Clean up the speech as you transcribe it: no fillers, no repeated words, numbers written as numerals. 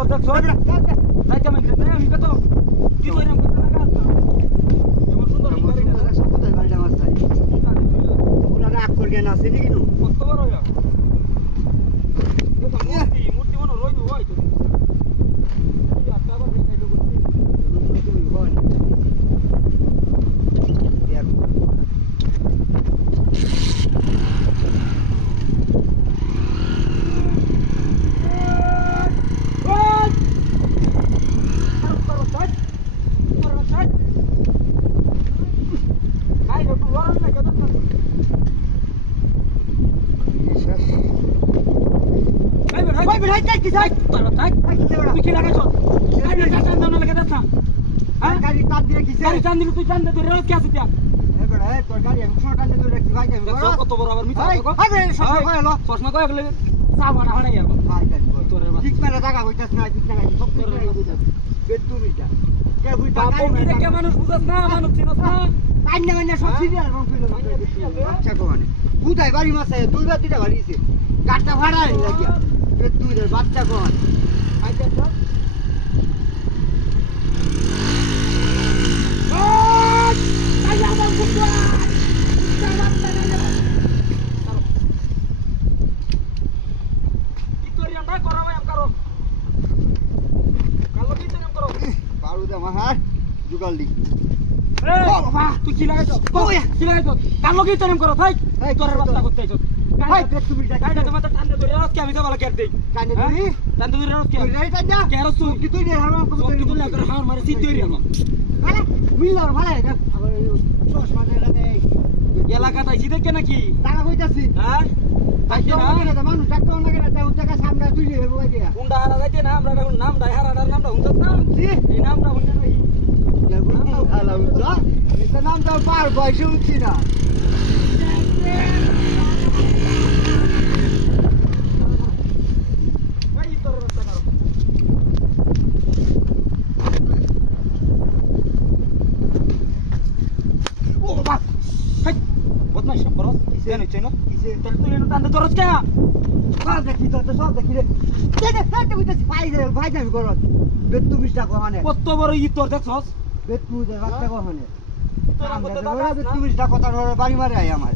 তোর দেখছো যাই কেমন আমি কত কি কইরাম কত লাগা আছে এমন সুন্দর গাড়িটা কত বড় হইয়া মূর্তি মনে রই দু হয় তো তুই কি লাগাইছ গাড়ি টান দিল তুই টান দে তোর রোজ কি আছে ત્યાં কত বড় আবার মিছা চশমা কয় গেলে চা বানা হাড়াই আর তোর কে মানুষ বুঝাস না মানুষ চিনস না কোথায় বাড়ি মাসে দুইবার দুইটা বাড়িছে গাড়টা ভাড়া লাগিয়া দুই বাচ্চা কন जुगाल दी তুই কি লাগাইছ কি লাগাইছ কার লগেই তোরম করো ভাই তোর বাচ্চা করতে আইছ ভাই তুমি গাড়িটা তোমার টান দে ধরে রাত কি আমি তো ভালো কেট দেই কানে ধরি টান দে ধরে রাত কি তুই রাইতা না কে রাত তুই কি তুই রে হারাম তুই তো লাগা হার মারে সিদ্ধ হইরা না আরে মিলার ভালো এটা আবার চশমা দেলা দে এলাকাটা জিদে কে নাকি টাকা কইতাছি হ্যাঁ তাই না মানুষ ডাক্তার লাগে না তাও টাকা সামনে তুই রে বই দিয়া গুন্ডা হারা যাইতে না আমরা এখন নাম ডাই হারাটার নামটা হুনছত না এই নামটা হুনছে নাই আলা উঠা এটা নাম দাও পার বয়সে উঠছি না এই তোর রাস্তা করো ও বাবা হাই বদমাইশ করো কেন হচ্ছে না কিসে তাহলে তুই এনে টান দে ধরছ কে সব দেখি তো সব দেখি রে দেখে ফেলতে কইতাছি ভাই যাবি করত বেতু বিশটা কহানে কত বড় ই তোর দেখছস বেতু দে বাচ্চা কহানে তোর বেতু বিশটা কথা বাড়ি মারে আই আমার